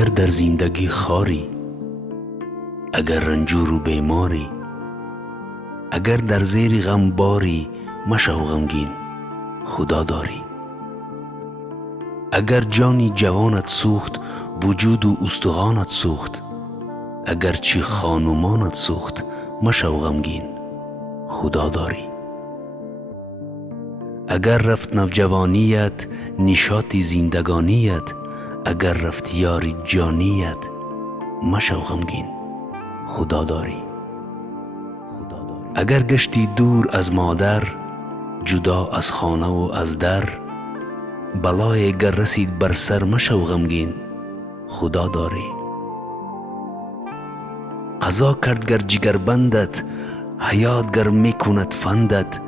اگر در زندگی خاری، اگر رنجور و بیماری، اگر در زیر غم باری، مشو غمگین، خدا داری. اگر جانی جوانت سوخت، وجود و استخوانت سوخت، اگر چی خانمانت سوخت، مشو غمگین، خدا داری. اگر رفت نوجوانیت، نشاط زندگانیت، اگر رفت یاری جانیت، مشو غمگین، خدا داری. اگر گشتی دور از مادر، جدا از خانه و از در، بلای گر رسید بر سر، مشو غمگین، خدا داری. قضا کرد گر جگر بندت، حیات گر می کند فندت،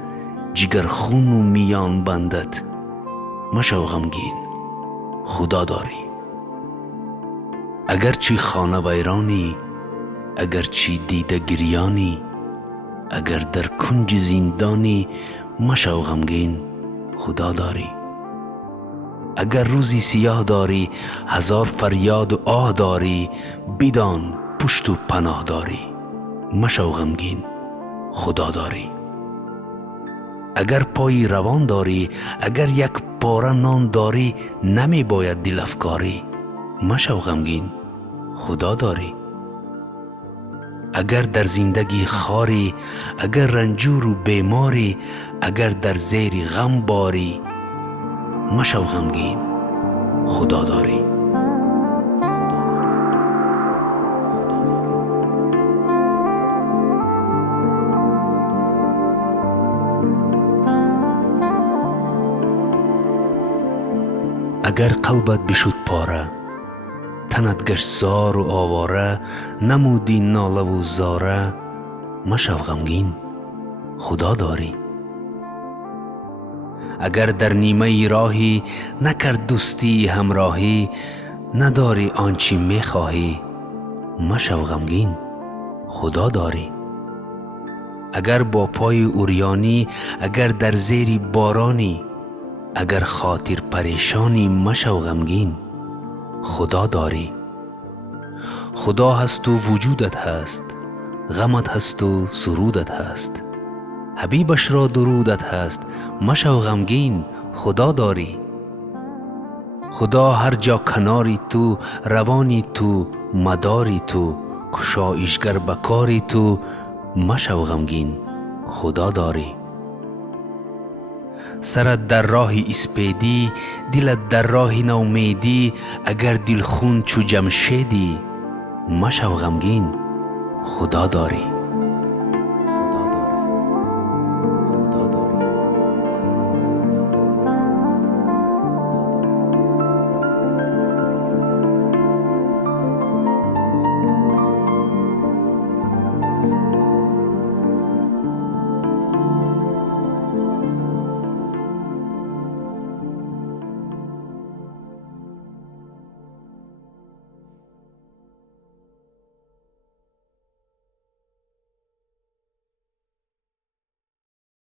جگر خون و میان بندت، مشو غمگین، خدا داری. اگر چی خانه ویرانی، اگر چی دیده گریانی، اگر در کنج زندانی، مشو غمگین، خدا داری. اگر روزی سیاه داری، هزار فریاد و آه داری، بدان پشت و پناه داری، مشو غمگین، خدا داری. اگر پای روان داری، اگر یک پاره نان داری، نمی باید دل افکاری، مشو غمگین، خدا داری. اگر در زندگی خاری، اگر رنجور و بیماری، اگر در زیر غم باری، مشو غمگین، خدا داری. اگر قلبت بشد پاره، تنت گشت زار و آواره، نمودی ناله و زاره، مشو غمگین، خدا داری. اگر در نیمه راهی، نکرد دوستی همراهی، نداری آنچه می خواهی، مشو غمگین، خدا داری. اگر با پای عریانی، اگر در زیر بارانی، اگر خاطر پریشانی، مشو غمگین، خدا داری. خدا هست و وجودت هست، غمت هست و سرودت هست، حبیبش را درودت هست، مشو غمگین، خدا داری. خدا هر جا کناری تو، روانی تو، مداری تو، کشایشگر بکاری تو، مشو غمگین، خدا داری. سرت در راه اسپیدی، دلت در راه نومیدی، اگر دل خون چو جمشیدی، مشو غمگین، خدا داری.